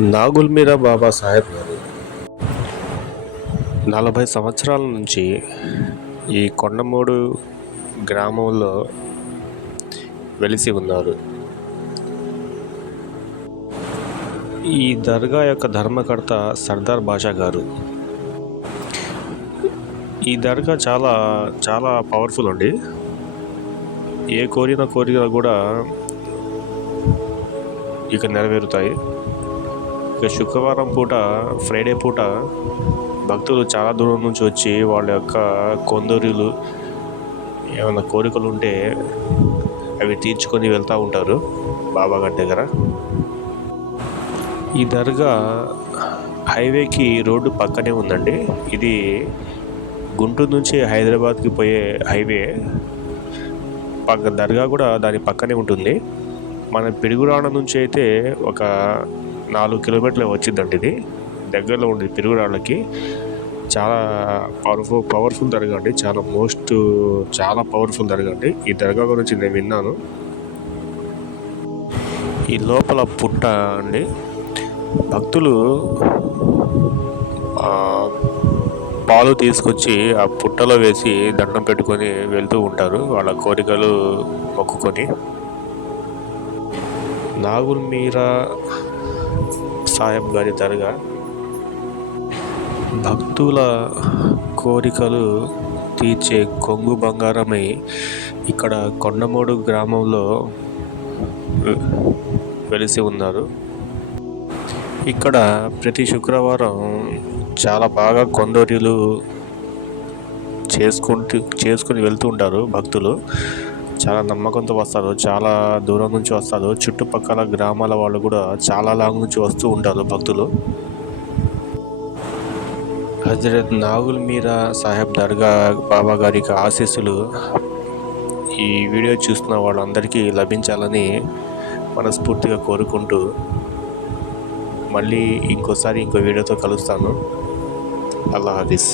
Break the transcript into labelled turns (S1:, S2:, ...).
S1: నాగుల్మీరా బాబా సాహెబ్ గారు. నలభై సంవత్సరాల నుంచి ఈ కొండమూడు గ్రామంలో వెలిసి ఉన్నారు. ఈ దర్గా యొక్క ధర్మకర్త సర్దార్ బాషా గారు. ఈ దర్గా చాలా చాలా పవర్ఫుల్ అండి. ఏ కోరిన కోరిక కూడా ఇక నెరవేరుతాయి. ఇక శుక్రవారం పూట ఫ్రైడే పూట భక్తులు చాలా దూరం నుంచి వచ్చి వాళ్ళ యొక్క కొందరులు ఏమైనా కోరికలు ఉంటే అవి తీర్చుకొని వెళ్తూ ఉంటారు బాబాగడ్ దగ్గర. ఈ దర్గా హైవేకి రోడ్డు పక్కనే ఉందండి. ఇది గుంటూరు నుంచి హైదరాబాద్కి పోయే హైవే. పక్క దర్గా కూడా దాని పక్కనే ఉంటుంది. మన పిడుగురాళ్ళ నుంచి అయితే ఒక నాలుగు కిలోమీటర్లు వచ్చిందండి ఇది. దగ్గరలో ఉండే పిడుగురాళ్ళకి చాలా పవర్ఫుల్ పవర్ఫుల్ దర్గా అండి. చాలా మోస్ట్ చాలా పవర్ఫుల్ దర్గా అండి. ఈ దర్గా గురించి నేను విన్నాను. ఈ లోపల పుట్ట అండి. భక్తులు పాలు తీసుకొచ్చి ఆ పుట్టలో వేసి దండం పెట్టుకొని వెళ్తూ ఉంటారు. వాళ్ళ కోరికలు మొక్కుకొని. నాగుల్ మీరా సాహెబ్ గారి దర్గా. భక్తుల కోరికలు తీర్చే కొంగు బంగారమై ఇక్కడ కొండమూడు గ్రామంలో వెలిసి ఉన్నారు. ఇక్కడ ప్రతి శుక్రవారం చాలా బాగా కొందరిలు చేసుకుంటూ చేసుకుని వెళ్తూ ఉంటారు భక్తులు. చాలా నమ్మకంతో వస్తారు చాలా దూరం నుంచి వస్తారు. చుట్టుపక్కల గ్రామాల వాళ్ళు కూడా చాలా లాంగ్ నుంచి వస్తూ ఉంటారు భక్తులు. హజరత్ నాగుల్ మీరా సాహెబ్ దర్గా బాబా గారికి ఆశీస్సులు. ఈ వీడియో చూస్తున్న వాళ్ళందరికీ లభించాలని మనస్ఫూర్తిగా కోరుకుంటూ మళ్ళీ ఇంకోసారి ఇంకో వీడియోతో కలుస్తాను. అల్లా హాఫీస్